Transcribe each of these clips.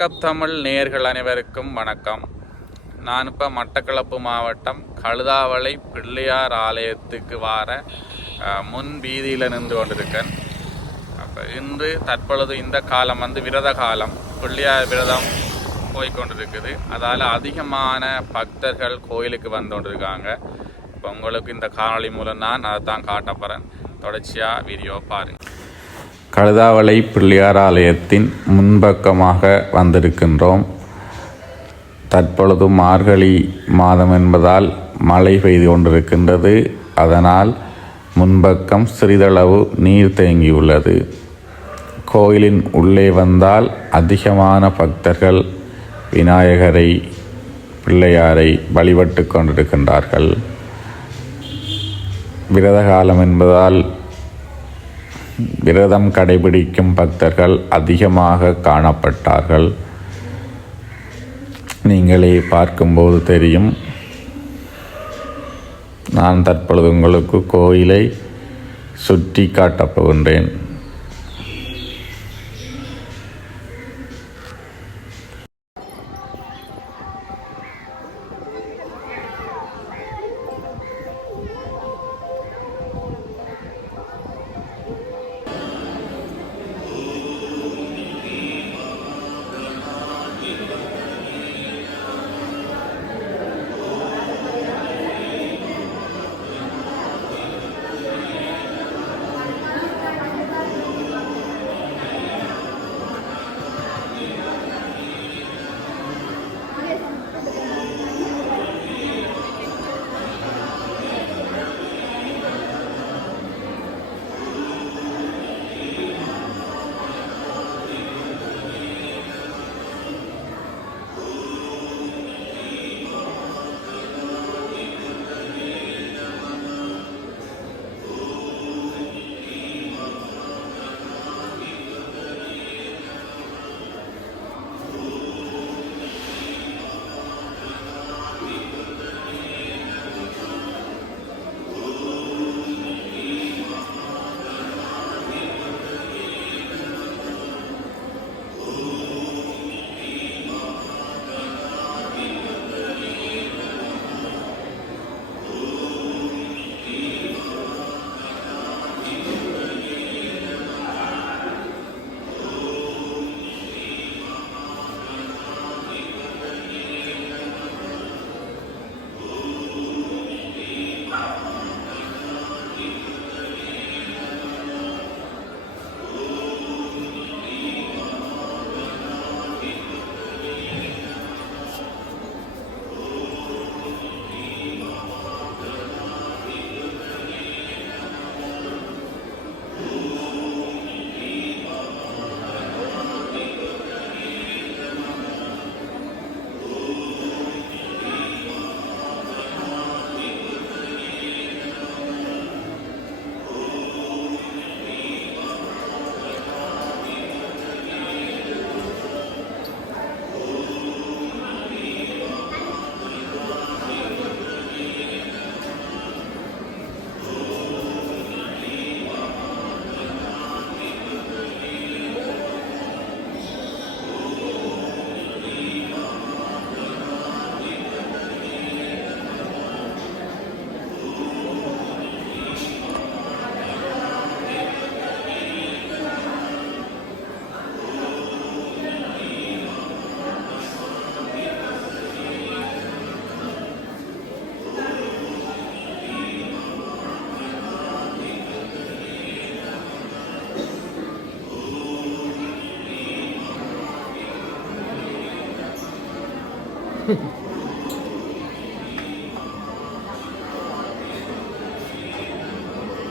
வணக்கம் தமிழ் நேயர்கள் அனைவருக்கும் வணக்கம். நான் இப்போ மட்டக்களப்பு மாவட்டம் கழுதாவளை பிள்ளையார் ஆலயத்துக்கு வார முன் வீதியில் நின்று கொண்டிருக்கேன். அப்போ இன்று தற்பொழுது இந்த காலம் வந்து விரத காலம். பிள்ளையார் விரதம் போய்கொண்டிருக்குது அதால் அதிகமான பக்தர்கள் கோயிலுக்கு வந்து கொண்டிருக்காங்க. இப்போ உங்களுக்கு இந்த காணொளி மூலம் நான் அதை தான் காட்ட போகிறேன் தொடர்ச்சியாக வீடியோ பாருங்கள் கழுதாவளை பிள்ளையார் ஆலயத்தின் முன்பக்கமாக வந்திருக்கின்றோம். தற்பொழுது மார்கழி மாதம் என்பதால் மழை பெய்து கொண்டிருக்கின்றது. அதனால் முன்பக்கம் சிறிதளவு நீர் தேங்கியுள்ளது. கோயிலின் உள்ளே வந்தால் அதிகமான பக்தர்கள் விநாயகரை பிள்ளையாரை வழிபட்டு கொண்டிருக்கின்றார்கள். விரத காலம் என்பதால் விரதம் கடைபிடிக்கும் பக்தர்கள் அதிகமாக காணப்பட்டார்கள். நீங்களே பார்க்கும்போது தெரியும். நான் தற்பொழுது உங்களுக்கு கோயிலை சுற்றி காட்டப் போகின்றேன்.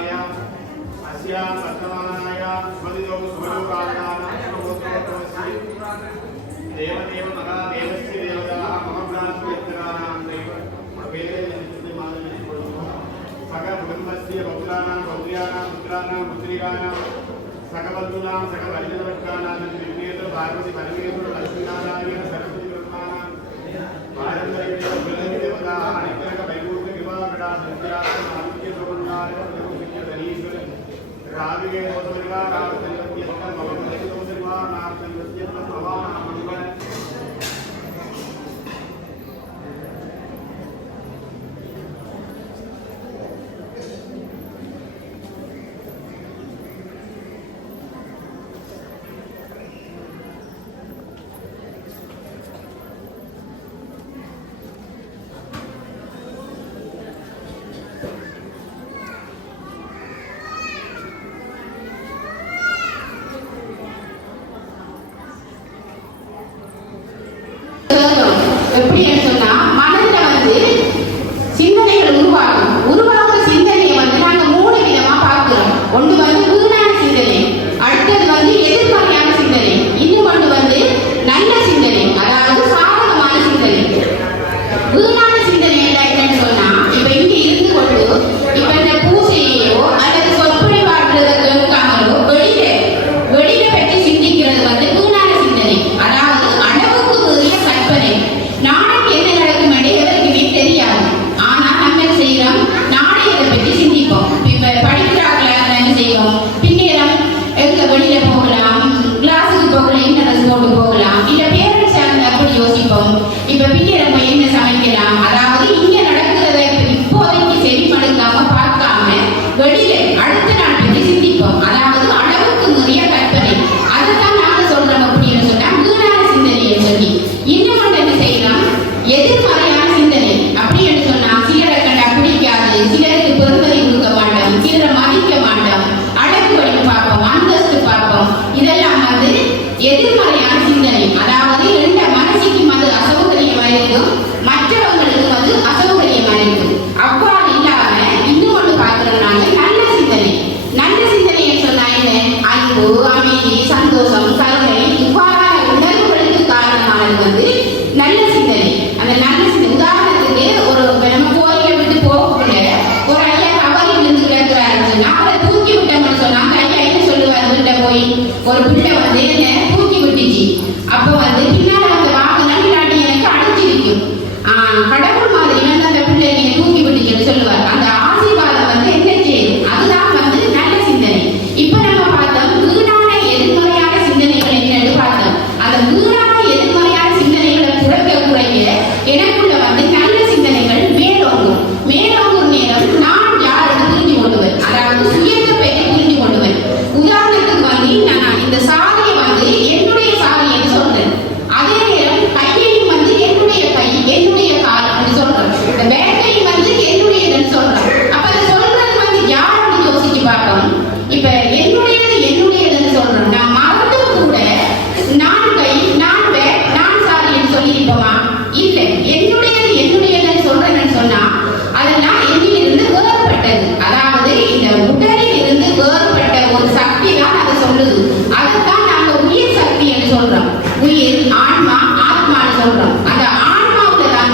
యోగేంద్రాయ అస్యా సత్యనారాయణాయ సుమతియోగ సుమయోగాయాన సుమగోత్రోత్తమస్య దేవదేవ నగ దేవస్య దేవదాః మహాభ్రాంతి యత్రాణాం దైవ వేదే నిత్య మానవే సక బ్రహ్మస్య బహుళానాం బౌద్ధ్యానాం పుత్రానాం పుత్రికానాం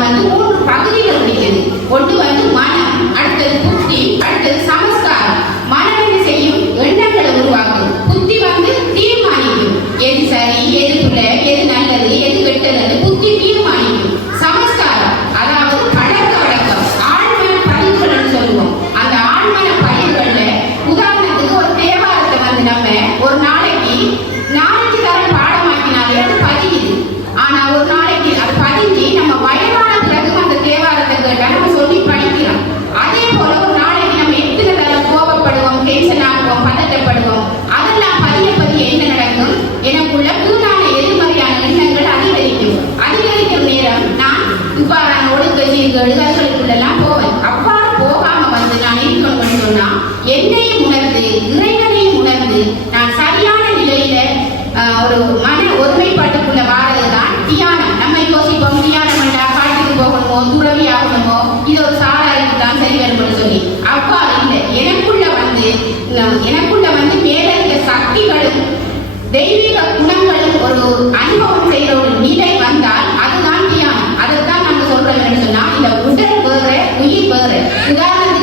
வந்து மூன்று பகுதிகள் இருக்குது ஒன்று வந்து வந்து நான் சரியான நிலையில ஒரு மன ஒருமைப்பாட்டுக்குள்ள வாரதுதான் தியானம். நம்ம யோசிப்போம் தியானம் பண்ணா காட்டுக்கு போகணுமோ துறவி ஆகணுமோ இது ஒரு சாராருக்கு தான் சரி வரும்னு சொல்லி. அவ்வாறு இல்லை எனக்குள்ள வந்து எனக்குள்ள வந்து மேல இருக்க சக்திகளும் தெய்வீக குணங்களும் ஒரு அனுபவம் செய்யற ஒரு நிலை வந்தால் அதுதான் தியானம். அதைத்தான் நாங்க சொல்றோம் என்ன சொன்னா இந்த உடல் வேற உயிர் வேற. உதாரணம்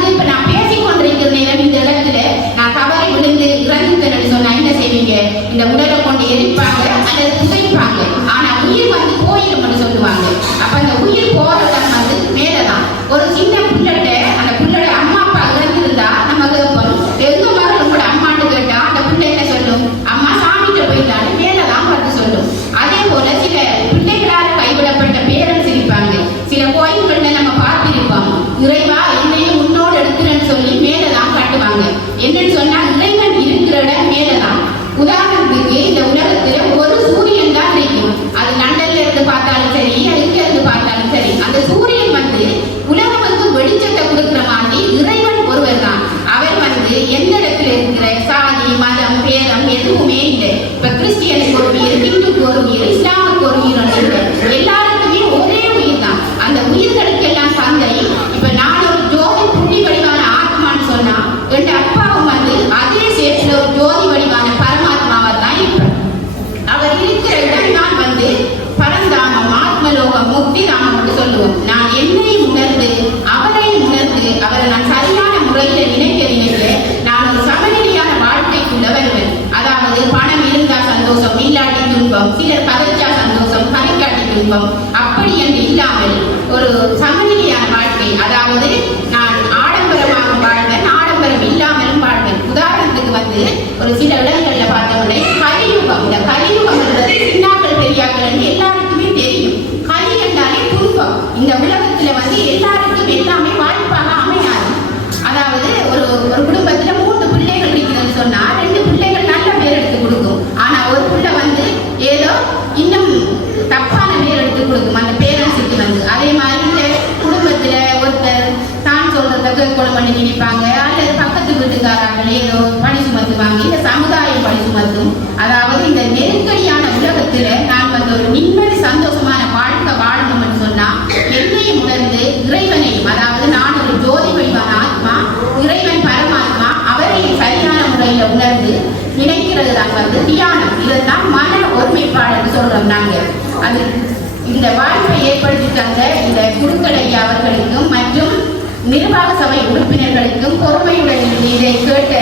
கொண்டு அல்லது புதைப்பாங்க. ஆனா உயிர் வந்து போயிடும் சொல்லுவாங்க. அப்ப அந்த உயிர் போற இடம் வந்து மேலதான். ஒரு சின்ன புள்ளட்ட அந்த புல்லோட அம்மா அப்பா இறந்திருந்தா நம்ம கேட்போம் எங்க மாதிரி உங்களோட அம்மாட்டு கேட்டா அந்த பிள்ளை என்ன சொல்லும்? அம்மா சாமிகிட்ட போயிட்டாலும் மேலதான் வந்து சொல்லும். அதே போல சில பிள்ளைகளால் கைவிடப்பட்ட பேரன் சிரிப்பாங்க. சில கோயில் கிறிஸ்டியனுக்கு இன்பம் அப்படி என்று இல்லாமல் ஒரு சமநிலையான வாழ்க்கை அதாவது நான் ஆடம்பரமாக வாழ்வேன் ஆடம்பரம் இல்லாமலும் வாழ்வேன் உதாரணத்துக்கு வந்து ஒரு சில இடங்கள்ல பார்த்தோம்னா கலியுகம் இந்த கலியுகம்ன்றது சின்னாக்கள் பெரியாக்கள் என்று எல்லாருக்குமே தெரியும் கலி என்றாலே துன்பம் இந்த உலகத்துல வந்து எல்லாருக்கும் எல்லாமே வாய்ப்பாக அமையாது அதாவது ஒரு ஒரு குடும்பத்துல மூன்று பிள்ளைகள் இருக்குதுன்னு சொன்னா ரெண்டு பிள்ளைகள் நல்ல பேர் எடுத்து கொடுக்கும் ஆனா ஒரு பிள்ளை வந்து ஏதோ இன்னும் தப்பான பேர் எடுத்து கொடுக்கும் அந்த பேரண்ட்ஸுக்கு வந்து அதே மாதிரி இந்த குடும்பத்துல ஒருத்தர் தான் சொல்றத கேட்கணும் பண்ணி நினைப்பாங்க. அல்லது பக்கத்து வீட்டுக்காரங்களே ஏதோ பணி சுமத்துவாங்க. இந்த சமுதாயம் பணி சுமத்தும். அதாவது இந்த நெருக்கடியான உலகத்துல நான் வந்து ஒரு நிம்மதி சந்தோஷமான வாழ்க்கை வாழணும்னு சொன்னா என்னையும் உணர்ந்து இறைவனையும் அதாவது நான் ஒரு ஜோதி வழிவான ஆத்மா இறைவன் பரமாத்மா அவரையும் சரியான முறையில உணர்ந்து நினைக்கிறது தான் வந்து தியானம். இதுதான் மன ஒருமைப்பாடு சொல்றோம் நாங்க. அது இந்த வாய்ப்பை ஏற்படுத்தி தந்த இந்த குருக்களை அவர்களுக்கும் மற்றும் நிர்வாக சபை உறுப்பினர் உறுப்பினர்களுக்கும் பொறுமையுடன் இதை கேட்ட